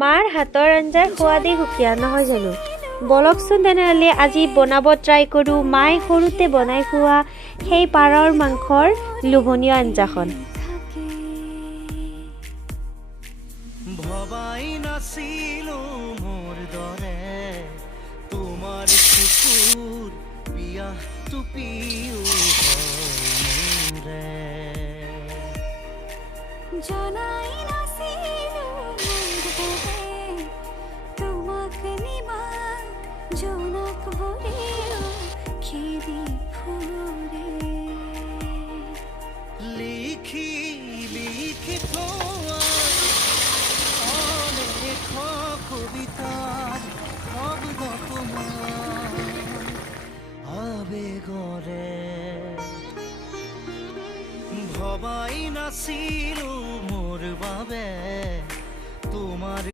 মাৰ হাতৰ আঞ্জাৰ সোৱাদেই সুকীয়া নহয় জানো? বলকচোন তেনেহ'লে আজি বনাব ট্ৰাই কৰোঁ মায়ে সৰুতে বনাই খোৱা সেই পাৰৰ মাংসৰ লোভনীয় আঞ্জাখন। ভবাই নাছিলো মোৰ দৰে তোমাৰ চকুৰ বিয়াহটো পিও মোৰে জনাই নাছিলো তোমাক নিমাত জনক বৰেও খেদি ফুৰে লিখি লিখি থোৱা অনেক কবিতাৰ শব্দ তোমাৰ আবেগৰে ভবাই নাছিলো মোৰ বাবে তোমাৰ